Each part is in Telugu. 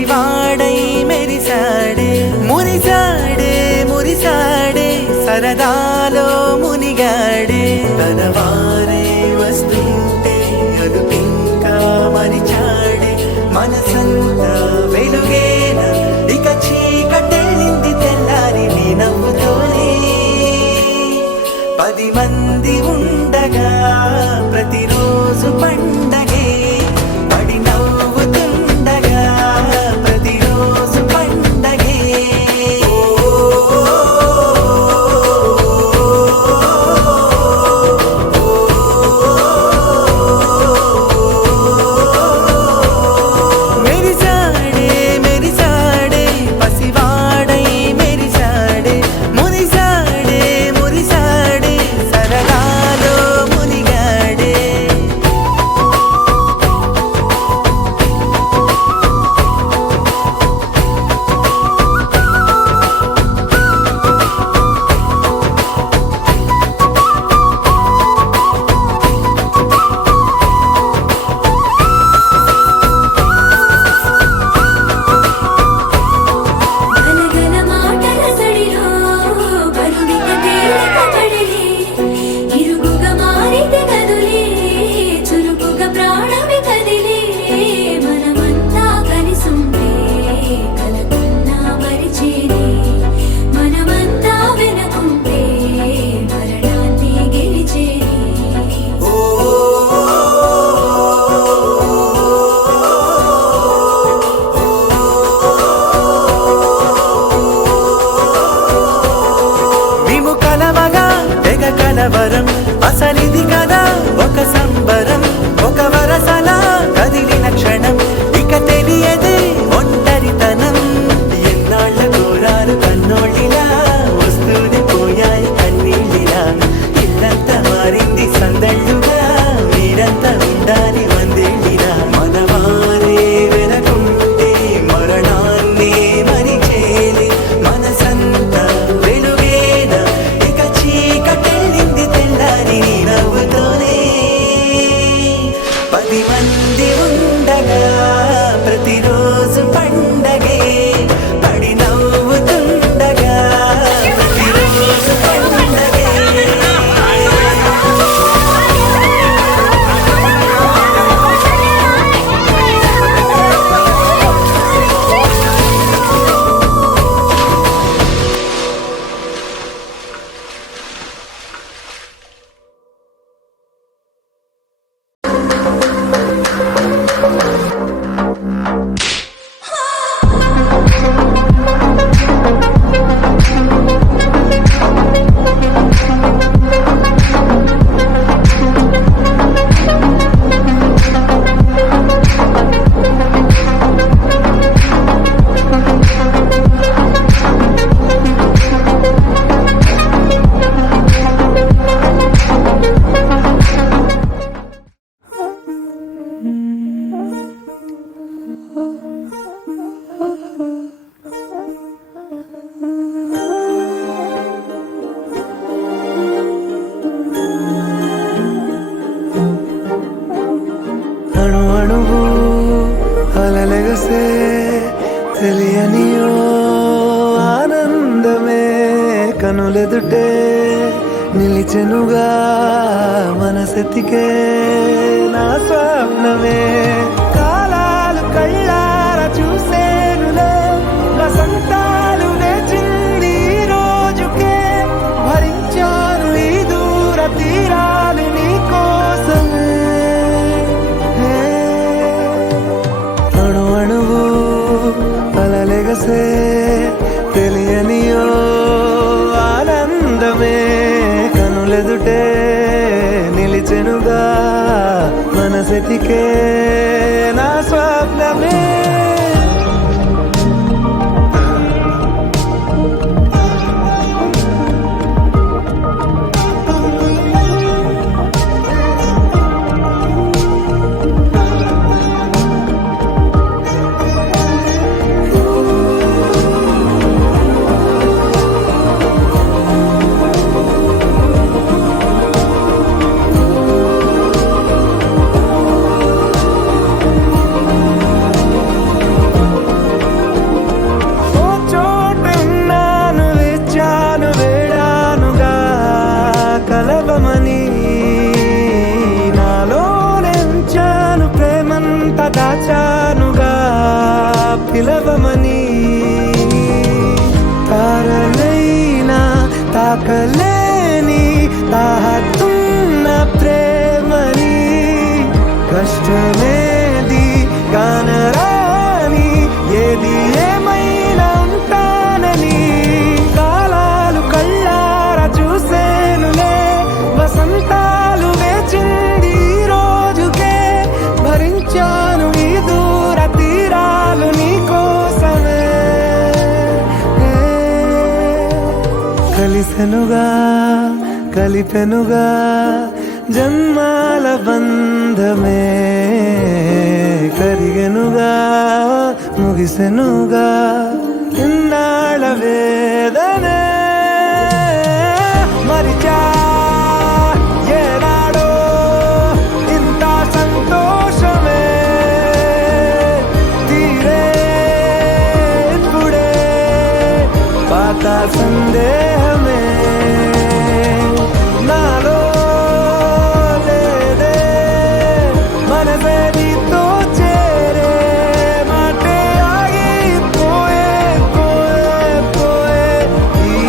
పసివాడై మెరిసాడే మురిసాడే మురిసాడే సరదాలో మునిగాడే తన వారే వస్తుంటే అదుపింకా మరిచాడే మనసంతా వెలుగేన ఇక చీకటెళ్ళింది తెల్లారి నీ నవ్వుతోనే 10 మంది ఉండగా ప్రతిరోజు పండగే పడి నవ్వుతుండగా ప్రతిరోజు పండగే మెరిసాడే మెరిసాడే పసివాడై మెరిసాడే మురిసాడే మురిసాడే సరదాలో మునిగాడే గలగల మాటల సడిలో బరువిక తేలిక కడిలే ఇరుగుగా మారితే కదులే చురుకుగా ప్రాణమి కదిలే మనమంతా కలిసుంటే కలకున్నా మరిచేనే మనమంతా వెనకుంటే మరణాన్ని గెలిచేనే మేము కలవగా తెగ కలవరం అసలిది కదా ఒక సంబరం ఒక వరసలా కదిలిన క్షణం ఇక తెలియదే ఒంటరితనం ఎన్నాళ్ళ కోరారు కన్నోళ్ళిలా వస్తూనే పోయాయి కన్నీళ్ళిలా ఇల్లంతా మారింది సందళ్ళుగా మీరంతా ఉండాలి వందేళ్ళిలా మనవారే వెనకుంటే మరణాన్ని మరిచేలే మనసంతా వెలుగేన ఇక చీకటెళ్ళింది తెల్లారి నీ నవ్వుతోనే 10 మంది ఉండగా ప్రతిరోజు పండగే పడి నవ్వుతుండగా ప్రతిరోజు పండగే అణు అణువు అలలెగసే తెలియనియో ఆనందమే కనులెదుటే నిలిచెనుగా మనసెతికే నా స్వప్నమే కాలాలు కళ్ళార చూసేనులే వసంతాలు వేచింది ఈ రోజుకే భరించాను ఈ దూర తీరాలు నీ కోసమే అణు అణువు అలలెగసే తెలియనియో ఆనందమే కనులెదుటే నిలిచెనుగా మనసెతికే నా స్వప్నమే తాకలేని తాహతున్న ప్రేమని కష్టమేది కానరాని ఏది ఏమైనా ఉంటానని కాలాలు కళ్ళారా చూసేనులే వసంతాలు వేచింది ఈ రోజుకే భరించాను ఈ దూర తీరాలు నీ కోసమే కలిసెనుగా కలిపెనుగా జన్మాల బంధమే కరిగెనుగా ముగిసెనుగా ఇన్నాళ్ళ వేదనే మరిచా ఏనాడో ఇంత సంతోషమే తీరే ఇప్పుడే పాత సందేహమే నాలో లేదే మనసే నీతో చేరే మాటే ఆగిపోయే పోయే పోయే ఈ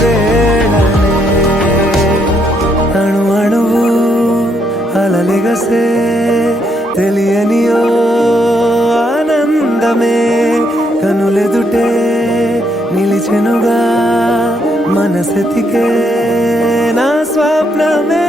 వేళనే అణు అణువు అలలిగసే తెలియనియో ఆనందమే కనులెదుటే నిలిచెనుగా మనసెతికే నా స్వప్నమే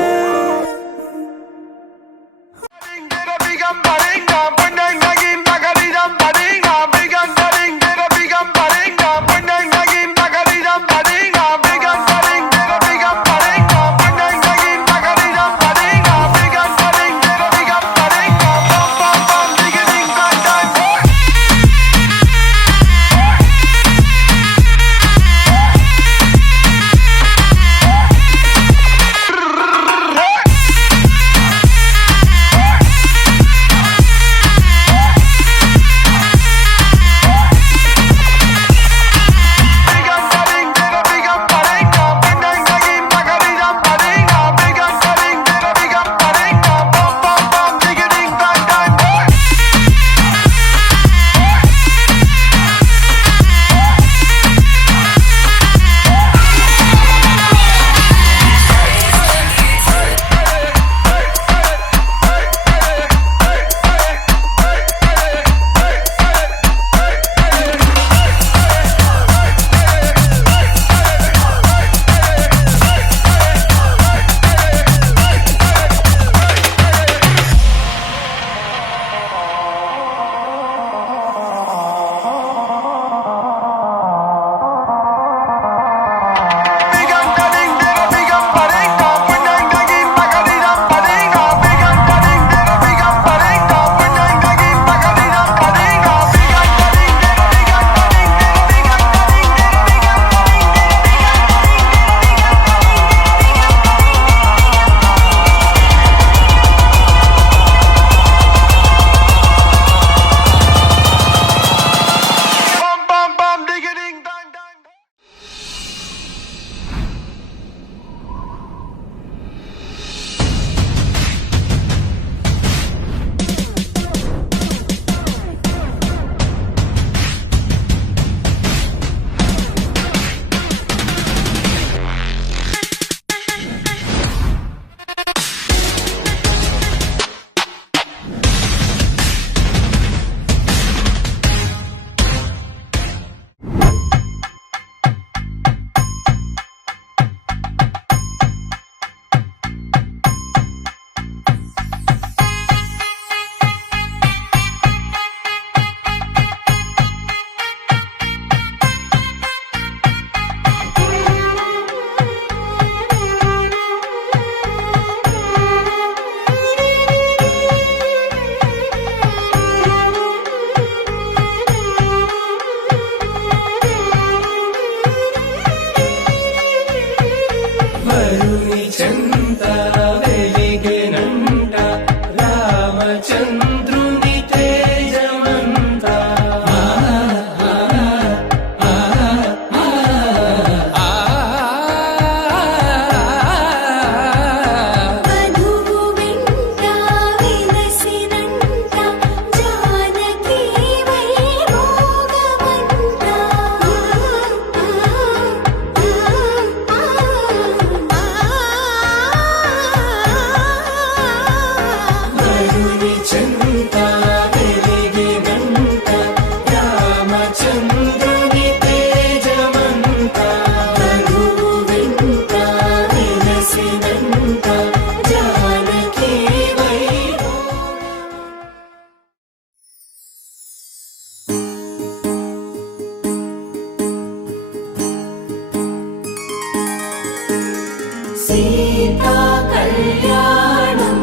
కళ్యాణం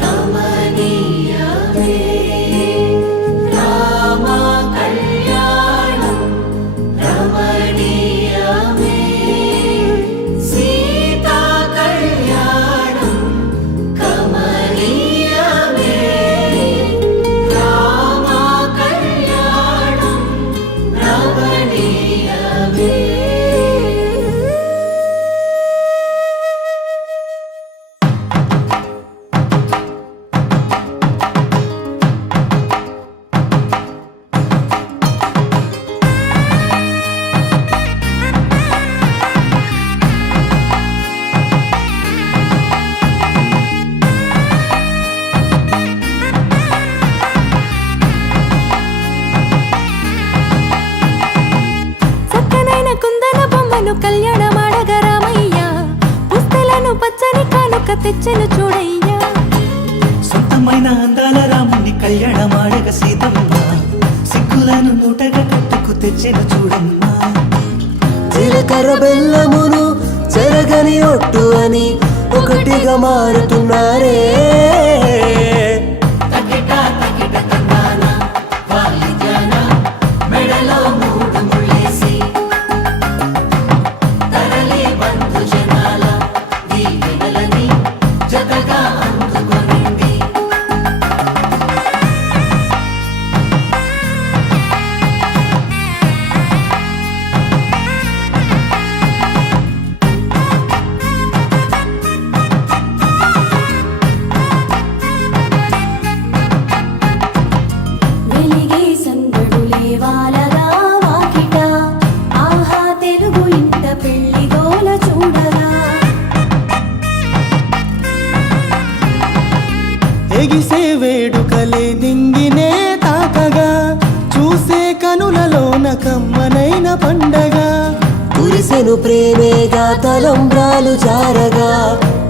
కమనీయమే రామ కళ్యాణం రమణీయమే సీతా కళ్యాణం కమనీయమే రామ కళ్యాణం రమణీయమే. చక్కనైన కుందన బొమ్మను కళ్యాణమాడగా రామయ్య పుస్తలను పచ్చని కానుక తెచ్చెను చూడయ్యా. సొంతమైన అందాల రాముని కళ్యాణమాడగ సీతమ్మ సిగ్గులను మూటగా కట్టుకు తెచ్చెను చూడమ్మా. జీలకర్ర బెల్లమును చెరగని ఒట్టు అని ఒకటిగా మారుతున్నారే. తకిట తకిట తందాన వాయిద్యాన మెడలో మూడు ముళ్ళేసి తరలి బంధు జనాల దీవెనలని జతగా అందుకొనింది. వెలిగే సందడులే వాలగా వాకిట ఆహా తెలుగు ఇంట పెళ్లి గోల చూడగా. ఎగిసే వేడుకలే నింగినే తాకగా చూసే కనులలోన కమ్మనైన పండగ. కురిసెను ప్రేమేగా తలంబ్రాలు జారగా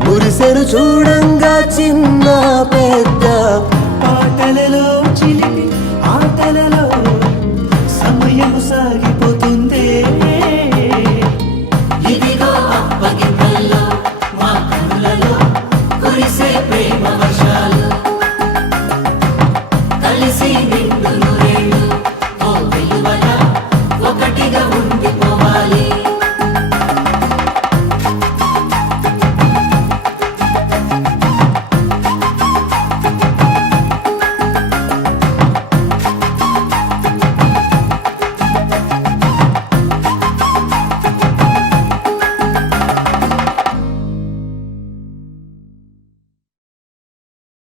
మురిసెను చూడంగా చిన్న పెద్ద పాటలలో